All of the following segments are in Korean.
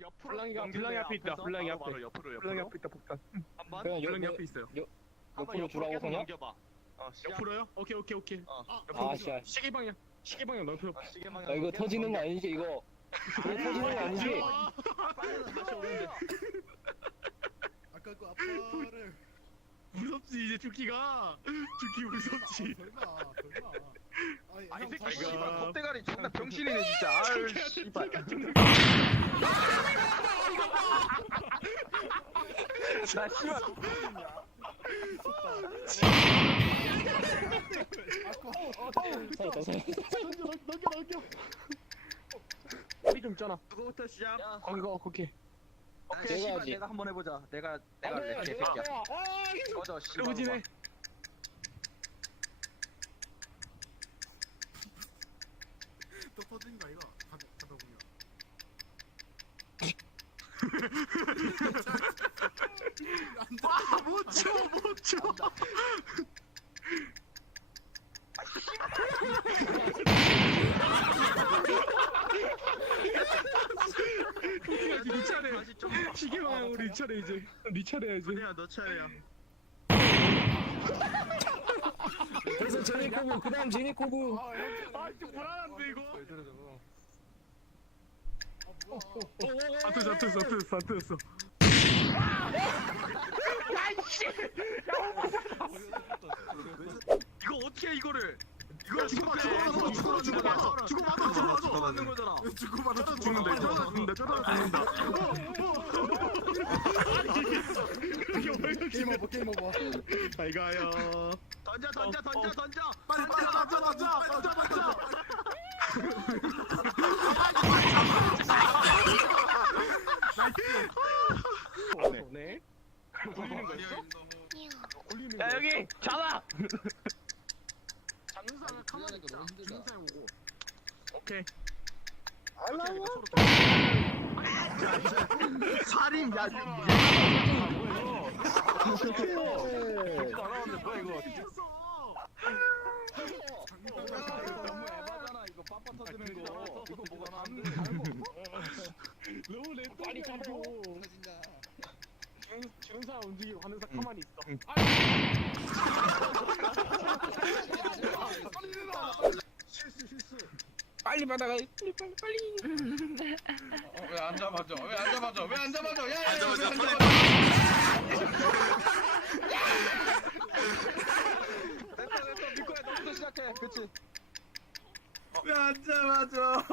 옆으로 블랑이가- 연결돼, 블랑이 앞에 있다, 앞에서. 블랑이 바로, 앞에. 바로 옆으로 블랑이 옆으로 앞에 있다 폭탄. 한번? 그냥 여, 블랑이 여, 앞에 있어요. 한번 옆으로 주라고 계속 그냥? 넘겨봐. 어 시작. 옆으로요? 오케이 오케이 오케이. 어. 아, 씨, 아, 시계 방향 시계 방향 넓혀. 어, 시계 방향 야, 이거 계속 터지는 거 넘겨. 아니지, 이거? 이거 터지는 거 아니지? 빨리 다시 오는데. 아까 그 아빠를. 무섭지 이제 죽기가. 죽기 무섭지. 설마 설마 아니 아이 형 새끼. 씨발 콧대가리 존나 병신이네 진짜. 아유 씨발. 나 씨발. 우리 좀 있잖아. 누구부터 시작. 거기 거 거기 오케이. 내가 씨발 하지. 내가 한번 해보자. 내가 내가 할래 안 돼. 개새끼야. 아 꺼져 씨발. 그러지네 또 터진 거 이거 가다 가다 보면 못쳐 못쳐 이제 네 차례 다시 좀 시계 방향으로 네 차례 이제 네 차례야 이제 그래야 너 차례야 그래서 제니코브, 그 다음 제니코브. 아좀 불안한데 이거? 아 뭐야. 안 터졌어 안 터졌어 안 터졌어 안 터졌어. 이거 어떻게 해 이거를? 이거 죽어, 죽어 죽어, 죽어, 죽어, 맞아 죽어, 맞아 맞아, 맞아. 죽어 맞는 거잖아 주고받아 죽는다 저러다 죽는다 저러다 죽는다. 이게 게임 오버 게임 오버. 잘 가요 던져 던져 던져 던져. 빨리 빨리 던져 던져 던져 던져 네 굴리는 거 있어? 굴리는 거 야 여기! 잡아! 사람 가만히 있자. 사람 오고 오케이 살인 야 장난 에바잖아 이거 빠빠 터지는 거 이거 뭐가 거 너무 내 빨리 죽은 사람 움직이고 하는 사람 가만히 있어 빨리 받아가. 빨리, 빨리, 빨리. 왜안 잡아줘? 왜안 잡아줘? 왜안 잡아줘? 야, 야, 야, 왜안? 됐다 됐다 니꺼야 너부터 시작해 그치 왜안 잡아줘?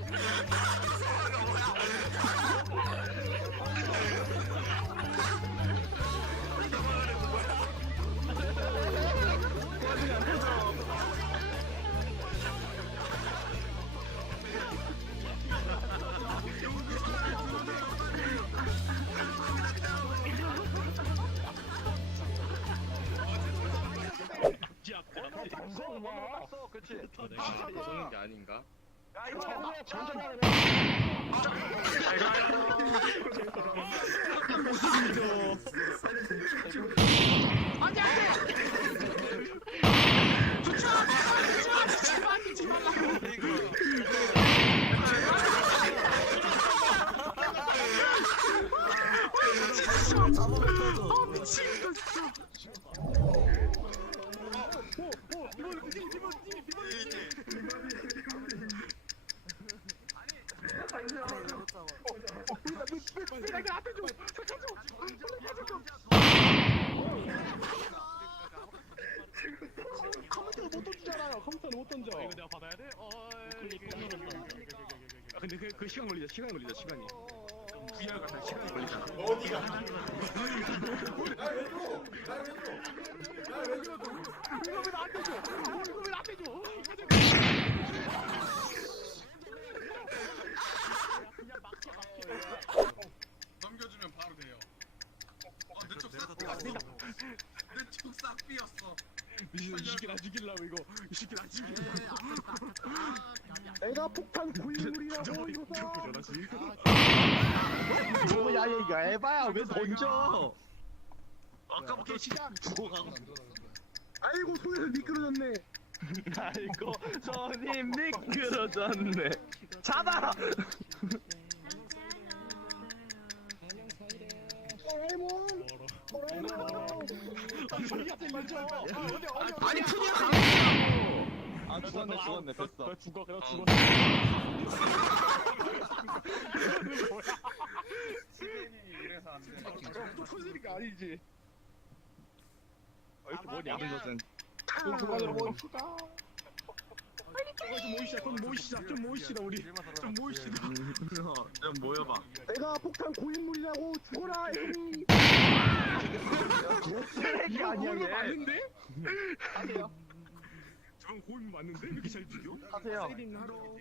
넘어 갔어 그치 내가 쏘는 게 아닌가? 야 이거 잡아 천천히 내가 컴퓨터를 못 던지잖아요 컴퓨터를 못 던져 이거 내가 받아야 돼? 어 근데 그, 그 시간 걸리자 시간 걸리자 시간이 VR 같은 시간이 걸리잖아 이거 왜 나한테 줘? 이거 왜 나한테 줘? 넘겨주면 바로 돼요. 어, 내쪽싹 삐었어. 내쪽싹 삐었어. 이 새끼 나 죽일라고 이거 이 새끼 나 죽일라고 내가 폭탄 고인물이라고 이거다. 뭐야 이거 에바야 왜 던져? 아까부터 시작 죽어가고. 아이고 손에서 미끄러졌네. 아이고 손이 미끄러졌네. 잡아. 도라에몽. 도라에몽. 아니 푸니야 아 죽었네 죽었네 됐어. 죽어 그냥 죽어 시간이 이래서 안 돼. 또 터지니까 아니지. 아, 이렇게 머리 아픈 것은. 좀 그만으로 뭐. 좀 모이시다. 좀 모이시다. 좀 모이시다 우리. 좀 모이시다. 좀 모여봐. 내가 폭탄 고인물이라고 죽어라. 쓰레기 아니야 이거 얘. 맞는데? 하세요. 저건 고인 맞는데? 왜 이렇게 잘 죽여? 하세요. 세린 하러.